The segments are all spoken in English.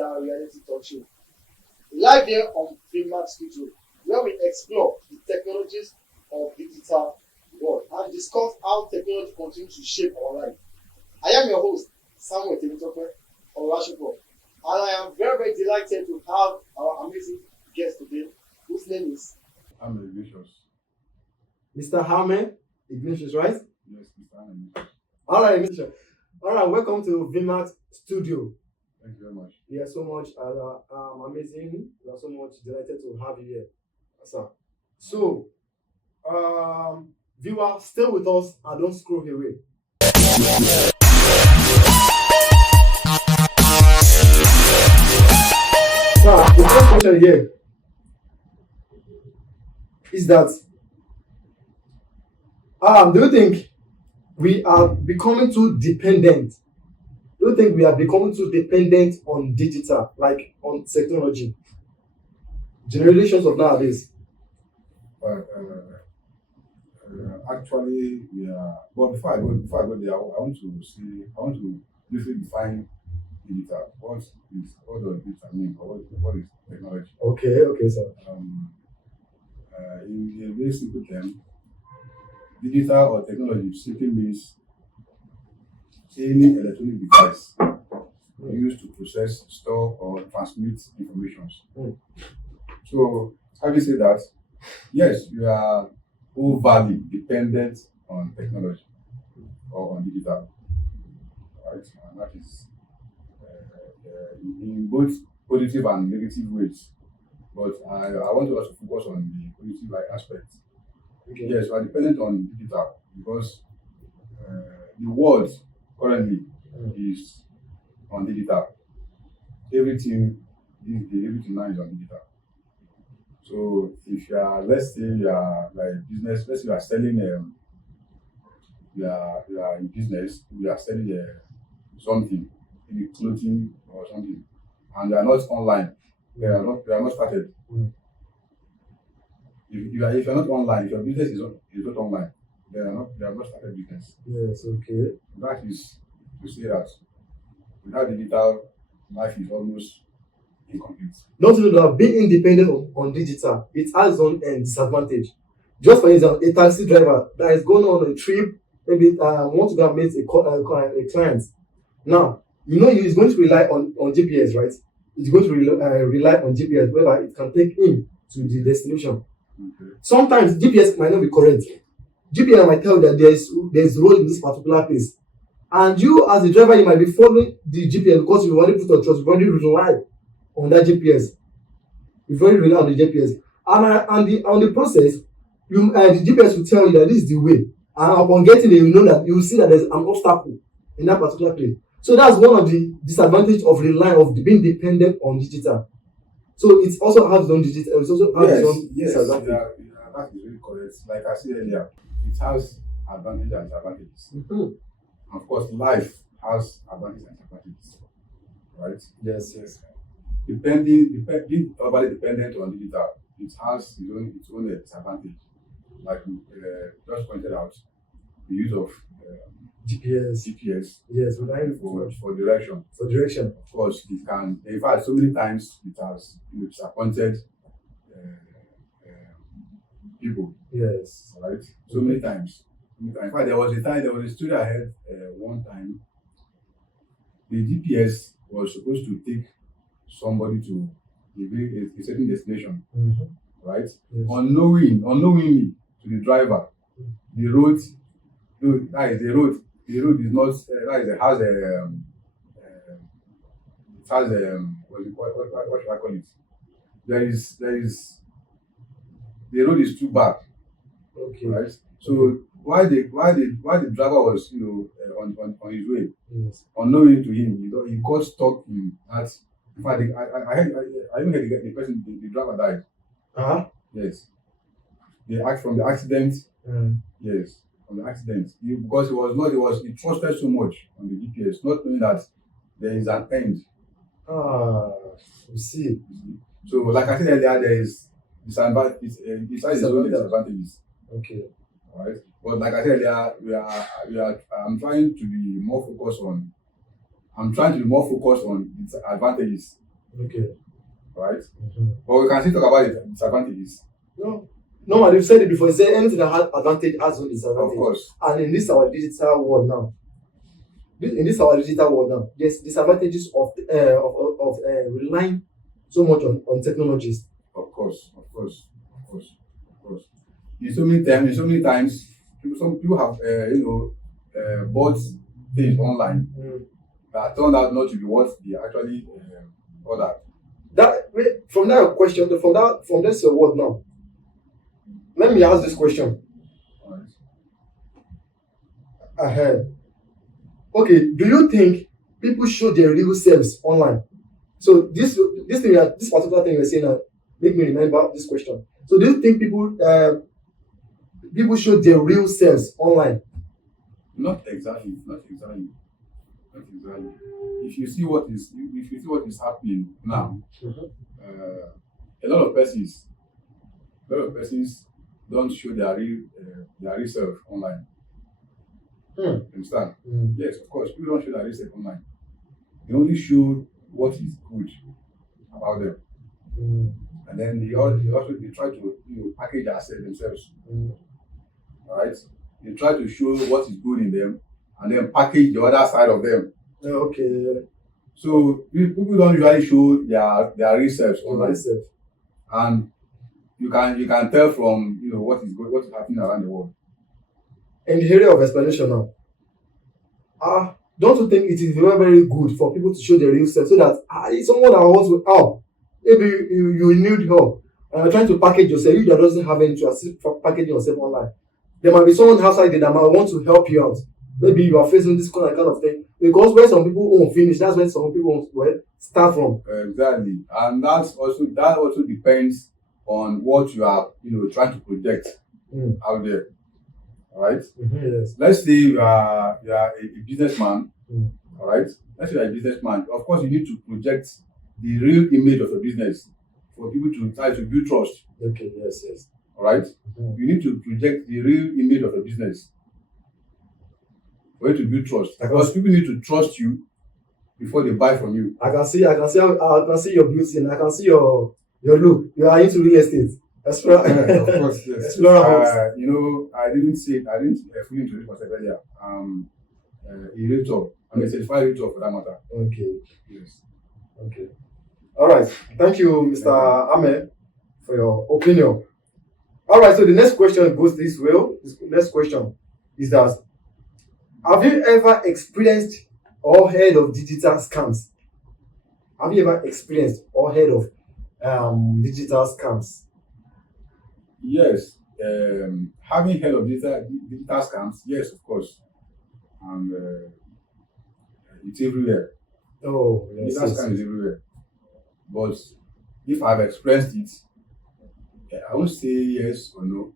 digital reality talk show. Live here on Filmat Studio, where we explore the technologies of digital world and discuss how technology continues to shape our life. I am your host, Samuel Temitope Olashopo, and I am very, very delighted to have our amazing guest today, whose name is I'm Ignatius. Mr. Harman Ignatius, right? Yes, Mr. Ignatius. All right, Ignatius. All right, welcome to Filmat Studio. Thank you very much. We are so much amazing. We are so much delighted to have you here, sir. So, viewer, stay with us and don't scroll away. Now, the first question here is that do you think we are becoming too dependent? Do you think we are becoming too dependent on digital, like on technology? Generations of nowadays. Actually, we are. But before I go there, I want to briefly define digital. What does digital mean? Or what is technology? Okay, sir. In a very simple term, digital or technology simply means any electronic device used to process, store, or transmit information. So, having said that, yes, you are overly dependent on technology or on digital, right? And that is in both positive and negative ways. But I want to also focus on the positive aspect. Okay. Yes, we are dependent on digital because the world currently is on digital. Everything now is on digital. So if you are, let's say you are like business, let's say you are selling you are in business, you are selling something, maybe clothing or something, and you are not online, you are not started. If you are not online, if your business is not online, you have not started business. Yes, okay. That is to say that without digital, life is almost incomplete. Don't you know that being independent on digital, it has its own disadvantage. Just for example, a taxi driver that is going on a trip, maybe want to go and meet a client. Now, he's going to rely on GPS, right? He's going to rely on GPS, whereby it can take him to the destination. Okay. Sometimes GPS might not be correct. GPS might tell you that there's road in this particular place. And you as a driver, you might be following the GPS because you've already put your trust, you've already relied on that GPS. You've already relied on the GPS. And on the process, the GPS will tell you that this is the way. And upon getting there, you will see that there's an obstacle in that particular place. So that's one of the disadvantages of being dependent on digital. So it also has its own digital. It also has its own disadvantage. Yeah, that is really correct. Like I said earlier, it has advantages and disadvantages. Of course, life has advantages and disadvantages, right? Yes. Being overly dependent on digital, it has its own disadvantage. Like just pointed out, the use of GPS. Yes, for direction. For direction. Of course, it can. In fact, so many times it has disappointed people. Yes. Right. So many times. In fact, there was a story I heard one time. The GPS was supposed to take somebody to a certain destination, right? Yes. Unknowingly to the driver, the road is not what should I call it? The road is too bad. Okay. Right. So while the driver was on his way, yes, unknowingly to him, he got stuck in that. In fact, I even heard the driver died. Yes. From the accident. Yes, from the accident. Because he trusted so much on the GPS, not knowing that there is an end. You see. So, like I said earlier, there is disadvantages. Okay. All right. But like I said earlier, I'm trying to be more focused on its advantages Okay. right? Mm-hmm. But we can still talk about the disadvantages. No. No, and you've said it before. You said anything that has advantage has no disadvantage. Of course, And in this our digital world now, there's disadvantages relying so much on technologies. of course, of course, of course, of course. In so many times, some people have bought things online that turned out not to be what they actually ordered. From this word now. Let me ask this question. Right? Okay, do you think people show their real selves online? So this particular thing you're saying now make me remember this question. So do you think people show their real selves online? Not exactly, not exactly, not exactly. If you see what is happening now, a lot of persons don't show their real self online. You understand? Yes, of course, people don't show their real self online. They only show what is good about them, and then they try to package themselves. Right? They try to show what is good in them, and then package the other side of them. Okay. So people don't usually show their real selves online, and you can tell from what is good, what is happening around the world. In the area of explanation now, don't you think it is very, very good for people to show their real self so that someone that wants to help, maybe you need help and you're trying to package yourself, you that doesn't have any to assist for packaging yourself online. There might be someone outside there that might want to help you out. Maybe you are facing this kind of thing. Because when some people won't finish, that's when some people won't start from. Exactly. And that also depends on what you are trying to project out there. Alright? Yes. Let's say you are a businessman. Alright? Let's say you are a businessman. Of course, you need to project the real image of your business for people to try to build trust. Okay, yes. Alright? You need to project the real image of your business for you to build trust. Because people need to trust you before they buy from you. I can see your beauty and I can see your look. You are into real estate. Of course, yes. Explorer house. I didn't fully introduce myself earlier. A realtor. I'm a certified realtor for that matter. Okay. Yes. Okay. All right. Thank you, Mr. Ahmed, for your opinion. All right. So the next question goes this way. This next question is that: have you ever experienced or heard of digital scams? Have you ever experienced or heard of digital scams? Yes. Having heard of digital scams, yes, of course. And it's everywhere. Oh, yes. Digital scam is everywhere. But if I've experienced it, I won't say yes or no,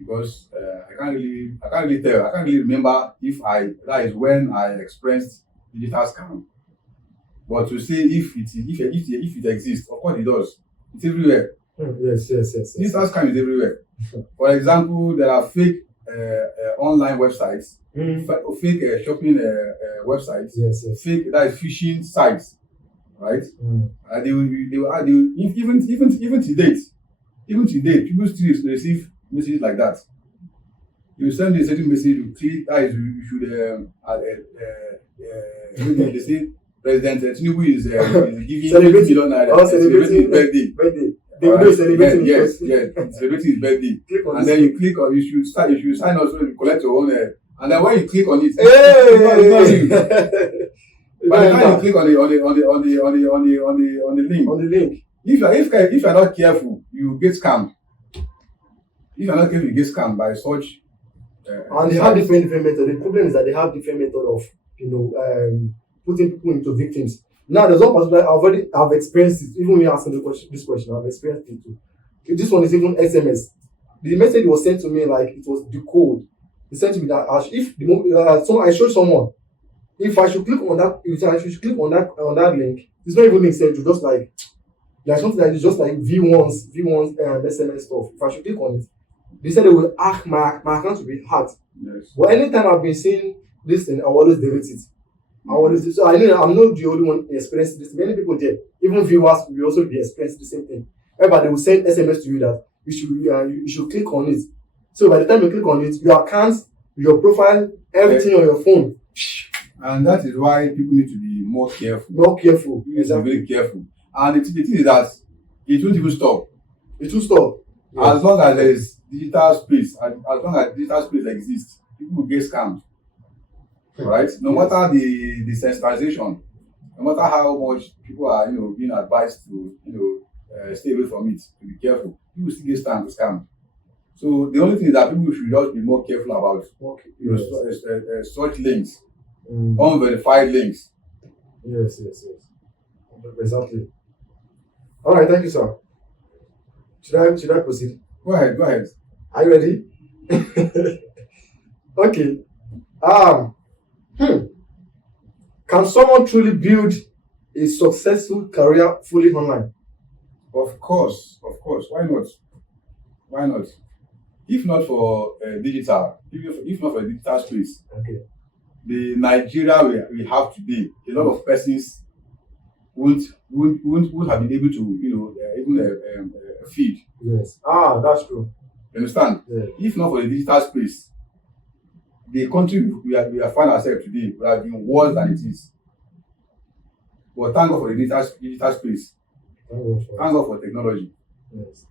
because I can't really tell. I can't really remember that is when I experienced digital scam. But to say if it exists, of course it does. It's everywhere. Yes. Digital scam is everywhere. For example, there are fake online websites, fake shopping websites, yes. fake that is phishing sites, right? They will even to date, people still receive messages like that. You send a certain message, you click that is you should they say President Tinubu is giving celebrating his birthday. Celebrating yes, celebrating his birthday. And then you click on, you should sign also, you collect your own, and then when you click on it, it's not by the time you click on the link, if you're not careful, you get scammed. If you're not careful, you get scammed by such. And they have different methods. The problem is that they have different method of putting people into victims. Now, there's one particular I've experienced it. Even when you asking this question, I've experienced it too. This one is even SMS. The message was sent to me like it was the code. They sent to me that I showed someone, if I should click on that link, it's not even link sent to, just like something that is just like V1's SMS stuff. If I should click on it, they said they will my account will be hacked. Yes. But anytime I've been seeing this thing, I always delete it. And what is it? So I know I'm not the only one experiencing this. Many people there, even viewers, will also be experiencing the same thing. Whereby they will send SMS to you that you should click on it. So by the time you click on it, your account, your profile, everything on your phone. And that is why people need to be more careful. More careful. You need to be very careful. And the thing is that it won't even stop. It will stop. Yes. As long as there is digital space, as long as digital space exists, people will get scammed. Right? No matter the sensitization, no matter how much people are, being advised to, stay away from it, to be careful, people still get scammed. So the only thing is that people should just be more careful about, such links, unverified links. Yes. Exactly. All right, thank you, sir. Should I proceed? Go ahead. Are you ready? Okay. Can someone truly build a successful career fully online? Of course. Why not? If not for digital, if not for digital space, Okay. the Nigeria we have today, a lot of persons won't have been able to, even feed. Yes. That's true. You understand? Yeah. If not for the digital space, the country we are find ourselves today would have been worse than it is. But thank God for the digital space. Thank God for technology. Yes.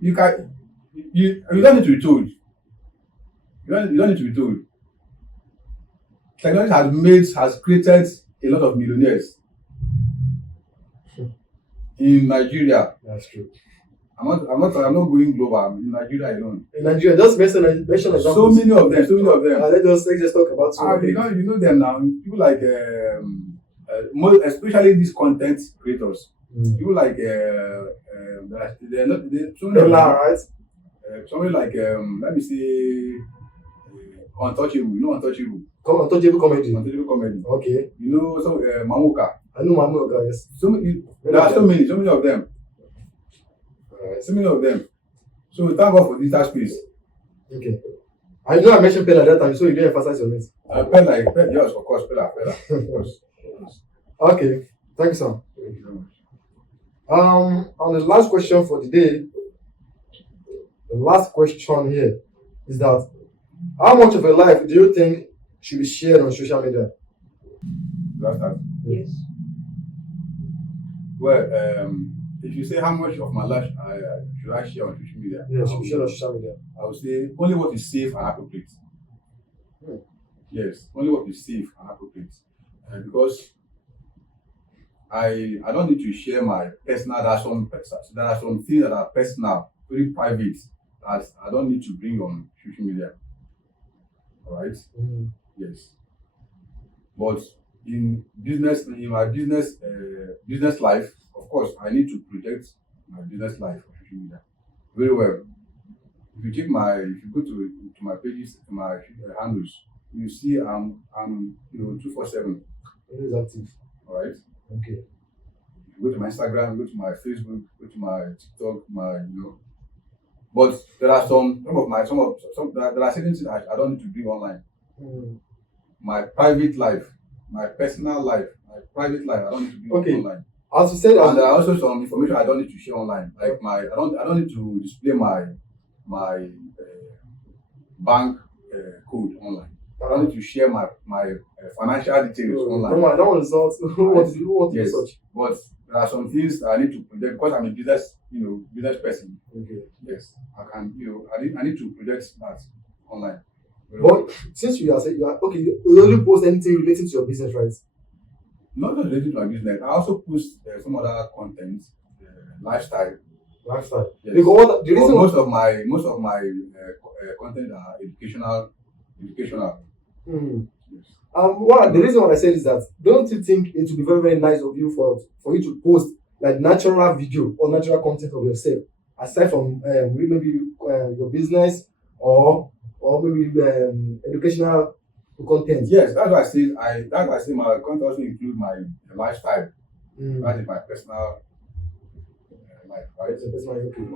You don't need to be told. You don't need to be told. Technology has created a lot of millionaires in Nigeria. That's true. I'm not going global. I'm in Nigeria alone. In Nigeria, just mention examples. So many of them. Let's just talk about some. You know them now. People like especially these content creators. People like they're not right? Somebody like let me say Untouchable. You know Untouchable. Untouchable comedy. Untouchable comedy. Okay. You know Mamuka. I know Mamuka. Yes. There are so many of them. So many of them. So thank God for digital space. Okay. I know I mentioned Pella that time, so you didn't emphasize on it. Pella, yes, of course, Pella. Of course. Okay. Thank you, sir. Thank you very much. On the last question for the day, the last question here is that how much of your life do you think should be shared on social media? That's that. Yes. Well, if you say how much of my life should I share on social media? Yes, should be shared on social media. I would say only what is safe and appropriate. Yes, only what is safe and appropriate. Because I don't need to share my personal. There are some things that are personal, very private, that I don't need to bring on social media. All right. Yes. But in my business life, of course, I need to project my business life on social media very well. If you go to my pages, to my handles, you see I'm 247. Very active. All right. Okay. You go to my Instagram, go to my Facebook, go to my TikTok, But there are there are certain things I don't need to bring online. My private life, my personal life, my private life, I don't need to bring online. As you said, and there are also some information I don't need to share online. Like I don't need to display my bank code online. I don't need to share my financial details online. No, I don't want to do such. But there are some things that I need to project because I'm a business person. Okay. Yes, I can. I need to project that online. But since you only post anything related to your business, right? Not just related to my business. I also post some other content, lifestyle. Lifestyle. Yes. Because the reason most of my content are educational. Yes. The reason why I said is that don't you think it would be very, very nice of you for you to post like natural video or natural content of yourself aside from maybe your business or maybe educational content? Yes, that's why I say my content also include my lifestyle. That is my personal life, right?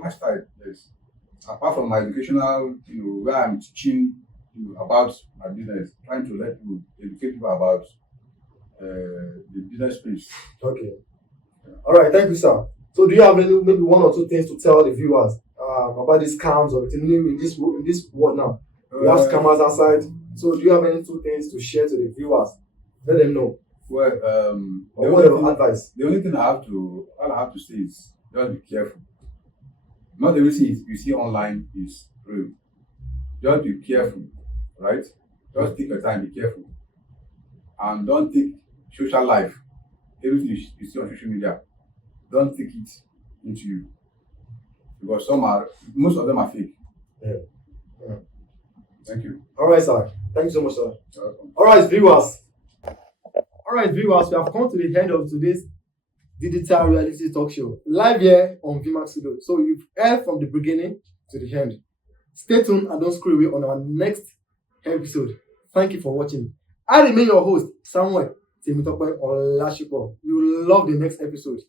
Lifestyle, yes. Apart from my educational, where I'm teaching about my business, trying to educate people about the business space. Okay. All right. Thank you, sir. So, do you have maybe one or two things to tell the viewers about these scams or anything new in this world now? We have scammers outside. So, do you have any two things to share to the viewers? Let them know. Well, or what advice? The only thing all I have to say is just be careful. Not everything you see online is real. Just be careful, right? Just take your time, be careful, and don't take social life. Everything you see on social media, don't take it into you, because most of them are fake. Yeah. Thank you. All right, sir. Thank you so much, sir. All right, viewers. We have come to the end of today's digital reality talk show, live here on VMAX Studio. So you've heard from the beginning to the end. Stay tuned and don't screw away on our next episode. Thank you for watching. I remain your host, Samuel Temitope Olashipo. You will love the next episode.